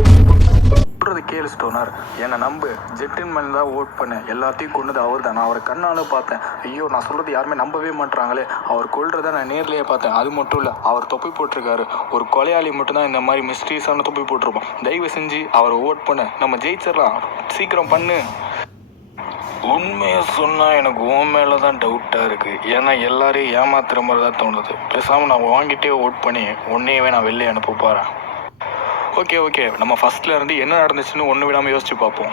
சொல்றது கேளு ஸ்டோனர், என்னை நம்பு. ஜென்டில்மேன் தான் ஓட் பண்ணேன். எல்லாத்தையும் கொண்டது அவர் தான். நான் அவரை கண்ணால் பார்த்தேன். ஐயோ, நான் சொல்கிறது யாருமே நம்பவே மாட்டுறாங்களே. அவர் கொல்றதை நான் நேர்லேயே பார்த்தேன். அது மட்டும் இல்லை, அவர் தொப்பி போட்டிருக்காரு. ஒரு கொலையாளி மட்டும்தான் இந்த மாதிரி மிஸ்ட்ரீஸான தொப்பி போட்டிருப்போம். தயவு செஞ்சு அவரை ஓட் பண்ண, நம்ம ஜெயிச்சிடலாம். சீக்கிரம் பண்ணு. உண்மையை சொன்னால் எனக்கு உன் மேலே தான் டவுட்டாக இருக்குது. ஏன்னா எல்லாரையும் ஏமாத்துற மாதிரி தான் தோணுது. பேசாமல் நான் வாங்கிட்டே ஓட் பண்ணி உன்னையவே நான் வெளியே அனுப்ப போகிறேன். ஓகே, நம்ம ஃபர்ஸ்ட்ல இருந்து என்ன நடந்துச்சுன்னு ஒன்று விடாமல் யோசிச்சு பார்ப்போம்.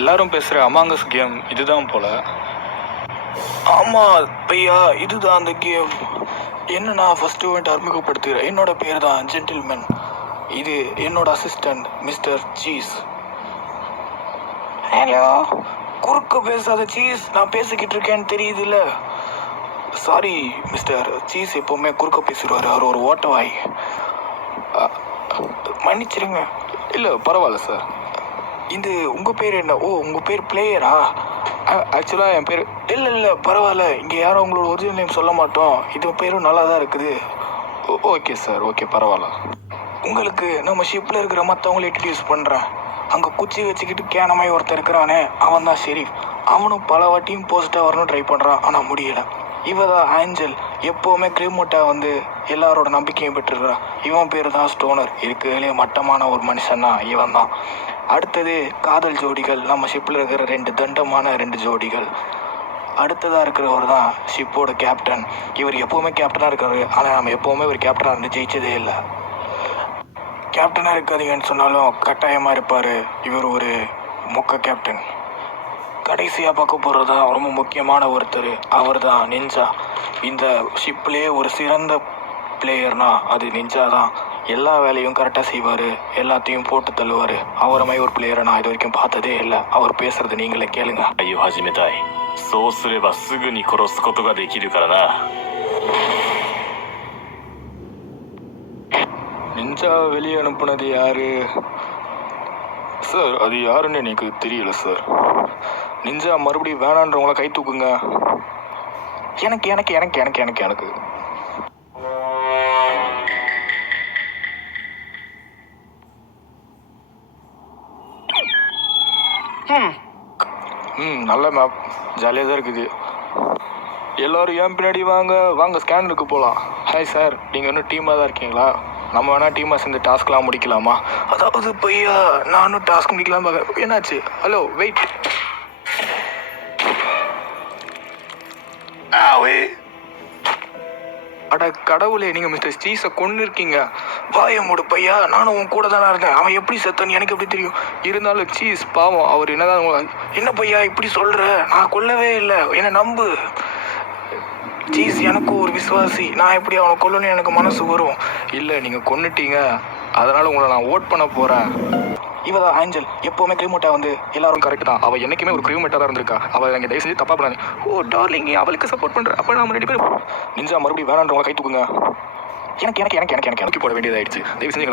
எல்லாரும் பேசுகிற அமாங்கஸ் கேம் இதுதான் போல. ஆமாம் பையா, இதுதான் அந்த கேம். என்ன ஃபர்ஸ்ட் இவன்ட் அறிமுகப்படுத்துகிறேன். என்னோட பேர் தான் ஜென்டில்மேன். இது என்னோட அசிஸ்டன்ட் மிஸ்டர் சீஸ். ஹலோ, குறுக்க பேசாத சீஸ், நான் பேசிக்கிட்டு இருக்கேன்னு தெரியுதுல்ல. சாரி மிஸ்டர் சீஸ், எப்போவுமே குறுக்க பேசிடுவார். அவர் ஒரு ஓட்டவாய். மன்னிச்சிருங்க. இல்லை பரவாயில்ல சார். இது உங்கள் பேர் என்ன? ஓ, உங்கள் பேர் பிளேயரா? ஆக்சுவலாக என் பேர் இல்லை பரவாயில்ல. இங்கே யாரும் உங்களோட ஒரிஜினல் நேம் சொல்ல மாட்டோம். இது பேரும் நல்லா தான் இருக்குது. ஓகே சார், ஓகே பரவாயில்ல. உங்களுக்கு நம்ம ஷிப்பில் இருக்கிற மற்றவங்களை இன்ட்ரடியூஸ் பண்ணுறேன். அங்கே குச்சி வச்சுக்கிட்டு கேனமாய் ஒருத்தர் இருக்கிறானே, அவன் தான் ஷெரீஃப். அவனும் பல வாட்டியும் போஸ்ட்டாக வரணும் ட்ரை பண்ணுறான், ஆனால் முடியலை. இவ தான் ஆஞ்சல். எப்போவுமே கிரிமோட்டா வந்து எல்லாரோட நம்பிக்கையும் பெற்றுருக்கிறான். இவன் பேர் தான் ஸ்டோனர். இருக்கிறதுலே மட்டமான ஒரு மனுஷன்னா இவன் தான். அடுத்தது காதல் ஜோடிகள். நம்ம ஷிப்பில் இருக்கிற தண்டமான 2 ஜோடிகள். அடுத்ததாக இருக்கிறவர் தான் ஷிப்போட கேப்டன். இவர் எப்போவுமே கேப்டனாக இருக்காரு, ஆனால் நம்ம எப்போவுமே ஒரு கேப்டனாக இருந்து ஜெயிச்சதே இல்லை. கேப்டனாக இருக்காதீங்கன்னு சொன்னாலும் கட்டாயமாக இருப்பார். இவர் ஒரு மொக்க கேப்டன். கடைசியாக பார்க்க போகிறது தான் ரொம்ப முக்கியமான ஒருத்தர். அவர் தான் நிஞ்சா. இந்த ஷிப்லேயே ஒரு சிறந்த பிளேயர்னா அது நிஞ்சா தான். எல்லா வேலையும் கரெக்டாக செய்வார், எல்லாத்தையும் போட்டு தள்ளுவார். அவரை மாதிரி ஒரு பிளேயரை நான் இது வரைக்கும் பார்த்ததே இல்லை. அவர் பேசுறது நீங்களே கேளுங்க. ஐயோ ஹஜிமெதாய், சோ சுரேபா சுகு நீ கொரோஸ் கொத்துகா தேக்கிரு கரனா. நிஞ்சாவை வெளியே அனுப்புனது யாரு சார்? அது யாருன்னு எனக்கு தெரியல சார். நிஞ்சா மறுபடியும் வேணான்றவங்கள கை தூக்குங்க. எனக்கு எனக்கு எனக்கு எனக்கு எனக்கு எனக்கு நல்ல மேப், ஜாலியாக தான் இருக்குது. எல்லோரும் ஏன் பின்னாடி வாங்க ஸ்கேனருக்கு போகலாம். ஹாய் சார், நீங்கள் இன்னும் டீமாக தான் இருக்கீங்களா? நம்ம வேணால் டீமாக சேர்ந்து டாஸ்க்லாம் முடிக்கலாமா? அதாவது பையா, நானும் டாஸ்க் முடிக்கலாம். என்னாச்சு? Hello wait. அட கடவுளே, நீங்கள் மிஸ்டர் சீஸை கொண்டு இருக்கீங்க. வாய மூடு பையா, நானும் உன் கூட தானே இருந்தேன். அவன் எப்படி செத்தான்னு எனக்கு எப்படி தெரியும்? இருந்தாலும் சீஸ் பாவம், அவர் என்னதான். என்ன பையா இப்படி சொல்கிற? நான் கொல்லவே இல்லை, என்னை நம்பு. சீஸ் எனக்கு ஒரு விசுவாசி. நான் எப்படி அவனை கொல்லணும்னு எனக்கு மனசு வரும். இல்லை, நீங்கள் கொன்னுட்டீங்க, அதனால் உங்களை நான் ஓட் பண்ண போகிறேன். இவ தான் ஆஞ்சல். எப்போவுமே கிரிமோட்டா வந்து எல்லாரும் கரெக்ட் தான். அவள் என்றைக்குமே ஒரு கிரிமோட்டா தான் இருந்திருக்கா. அவள் எங்கள் தயவு செஞ்சு தப்பாக பண்ணாங்க. ஓ டார்லிங், அவளுக்கு சப்போர்ட் பண்ணுறேன். அப்போ நம்ம 2 பேரும் நிஞ்சா மறுபடியும் வேணான்றவங்களை கை தூக்குங்க. எனக்கு எனக்கு எனக்கு எனக்கு எனக்கு போட வேண்டியதாகிடுச்சு. தயவு செஞ்சு